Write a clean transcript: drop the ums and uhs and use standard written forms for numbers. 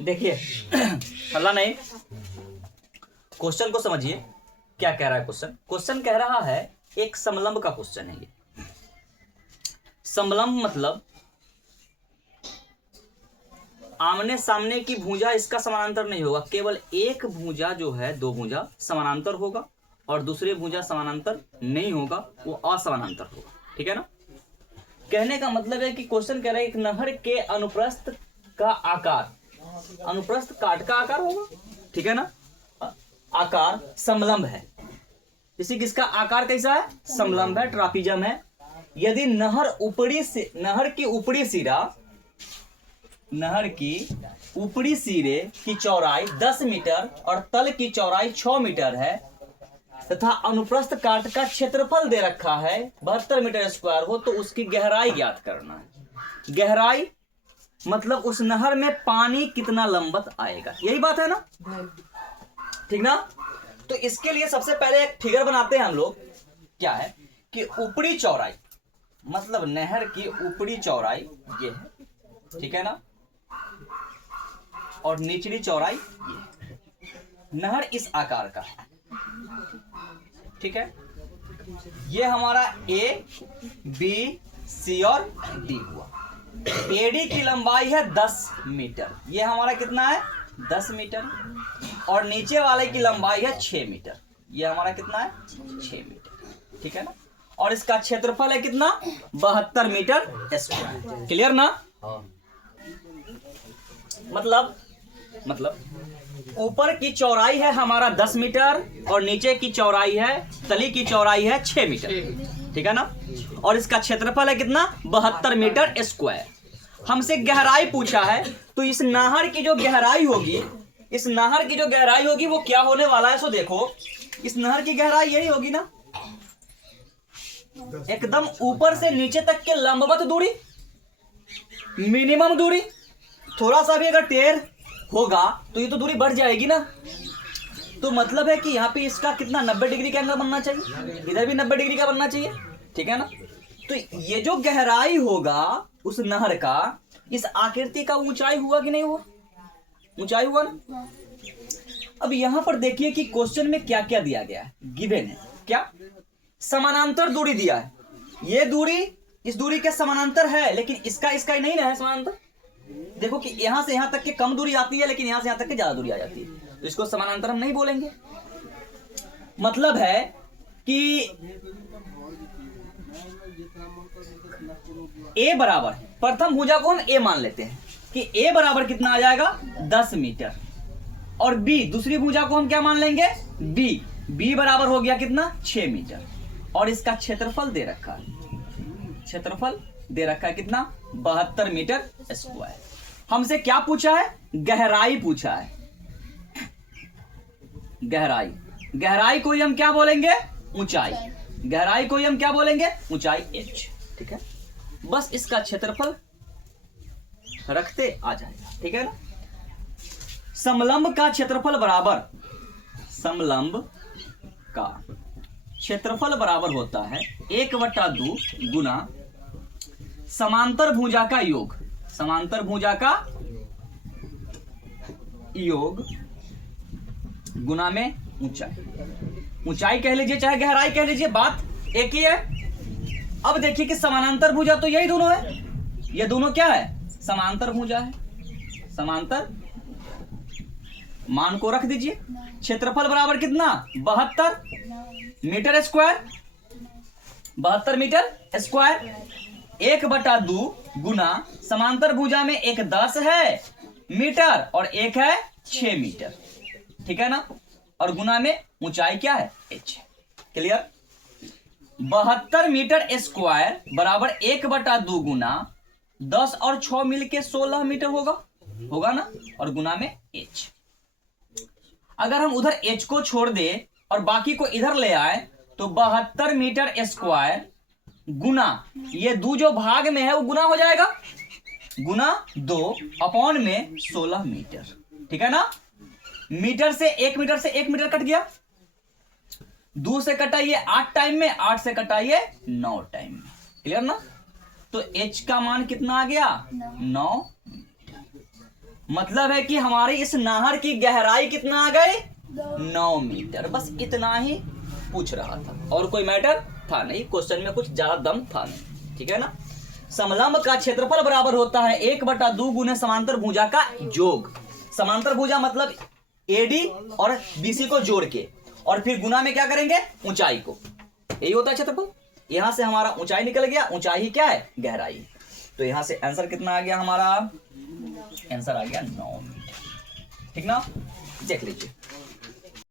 देखिए हल्ला नहीं, क्वेश्चन को समझिए क्या कह रहा है। क्वेश्चन कह रहा है, एक समलंब का क्वेश्चन है ये। समलंब मतलब आमने सामने की भुजा इसका समानांतर नहीं होगा, केवल एक भुजा जो है, दो भुजा समानांतर होगा और दूसरी भुजा समानांतर नहीं होगा, वो असमानांतर होगा। ठीक है ना। कहने का मतलब है कि क्वेश्चन कह रहा है एक नहर के अनुप्रस्थ का आकार, अनुप्रस्थ काट का आकार होगा। ठीक है ना। आकार समलंब है। इसी किसका आकार कैसा है? समलंब है, ट्रापीजम है। यदि नहर की ऊपरी सिरे की चौड़ाई 10 मीटर और तल की चौड़ाई 6 मीटर है तथा अनुप्रस्थ काट का क्षेत्रफल दे रखा है 72 मीटर स्क्वायर हो, तो उसकी गहराई ज्ञात करना है। गहराई मतलब उस नहर में पानी कितना लंबत आएगा, यही बात है ना। ठीक ना। तो इसके लिए सबसे पहले एक फिगर बनाते हैं हम लोग। क्या है कि ऊपरी चौड़ाई मतलब नहर की ऊपरी चौड़ाई ये है। ठीक है ना। और निचली चौड़ाई ये। नहर इस आकार का है। ठीक है। ये हमारा ए, बी, सी और डी हुआ। एडी की लंबाई है 10 मीटर। ये हमारा कितना है? 10 मीटर। और नीचे वाले की लंबाई है 6 मीटर। ये हमारा कितना है? 6 मीटर। ठीक है ना। और इसका क्षेत्रफल है कितना? 72 मीटर स्क्वायर। क्लियर ना। मतलब ऊपर की चौड़ाई है हमारा 10 मीटर और नीचे की चौड़ाई है, तली की चौड़ाई है 6 मीटर। ठीक है ना। और इसका क्षेत्रफल है कितना? 72 मीटर स्क्वायर। हमसे गहराई पूछा है, तो इस नहर की जो गहराई होगी, वो क्या होने वाला है? सो देखो, इस नहर की गहराई यही होगी ना, एकदम ऊपर से नीचे तक के लंबवत दूरी, मिनिमम दूरी। थोड़ा सा भी अगर टेढ़ होगा तो ये तो दूरी बढ़ जाएगी ना। तो मतलब है कि यहाँ पे इसका कितना 90 डिग्री का एंगल बनना चाहिए, इधर भी 90 डिग्री का बनना चाहिए। ठीक है ना। तो ये जो गहराई होगा उस नहर का, इस आकृति का ऊंचाई हुआ कि नहीं हुआ? ऊंचाई हुआ ना। अब यहां पर देखिए कि क्वेश्चन में क्या क्या दिया गया है। गिवन है क्या? समानांतर दूरी दिया है। ये दूरी इस दूरी के समानांतर है, लेकिन इसका ही नहीं है समानांतर। देखो कि यहां से यहां तक के कम दूरी आती है, लेकिन यहां से यहां तक के ज्यादा दूरी आ जाती है, तो इसको समानांतर हम नहीं बोलेंगे। मतलब है कि ए बराबर, प्रथम भुजा को हम ए मान लेते हैं कि ए बराबर कितना आ जाएगा? 10 मीटर। और बी, दूसरी भुजा को हम क्या मान लेंगे? बी बराबर हो गया कितना? 6 मीटर। और इसका क्षेत्रफल दे रखा है, कितना? 72 मीटर स्क्वायर। हमसे क्या पूछा है? गहराई पूछा है। गहराई को हम क्या बोलेंगे? ऊंचाई। गहराई को हम क्या बोलेंगे? ऊंचाई h। ठीक है। बस इसका क्षेत्रफल रखते आ जाएगा। ठीक है ना। समलंब का क्षेत्रफल होता है 1/2 गुना समांतर भुजा का योग, गुना में ऊंचाई कह लीजिए चाहे गहराई कह लीजिए, बात एक ही है। अब देखिए कि समानांतर भुजा तो यही दोनों है। ये दोनों क्या है? समांतर भुजा है। समांतर मान को रख दीजिए। क्षेत्रफल बराबर कितना? 72 मीटर स्क्वायर। 72 मीटर स्क्वायर 1/2 गुना समांतर भुजा में एक 10 है मीटर और एक है 6 मीटर। ठीक है ना। और गुना में ऊंचाई क्या है? h। क्लियर। 72 मीटर स्क्वायर बराबर 1/2 गुना 10 और 6 मिलके 16 मीटर होगा ना। और गुना में h। अगर हम उधर h को छोड़ दे और बाकी को इधर ले आए तो 72 मीटर स्क्वायर गुना ये 2 जो भाग में है वो गुना हो जाएगा, गुना 2 अपॉन में 16 मीटर। ठीक है ना। मीटर से 1 मीटर कट गया, 2 से कटाइए 8 टाइम में, 8 से कटाइए 9 टाइम में। क्लियर ना। तो h का मान कितना आ गया? 9 मीटर। मतलब है कि हमारी इस नहर की गहराई कितना आ गई, 9 मीटर। बस इतना ही पूछ रहा था और कोई मैटर था नहीं, क्वेश्चन में कुछ ज्यादा दम था नहीं, ठीक है ना। समलंब का क्षेत्रफल बराबर होता है 1/2 गुने समांतर भुजा का योग। समांतर भुजा मतलब एडी और बीसी को जोड़ के, और फिर गुना में क्या करेंगे, ऊंचाई को, यही होता है क्षेत्रफल। यहां से हमारा ऊंचाई निकल गया, ऊंचाई क्या है, गहराई। तो यहां से आंसर कितना आ गया, हमारा आंसर आ गया 9 मीटर, ठीक ना। देख लीजिए।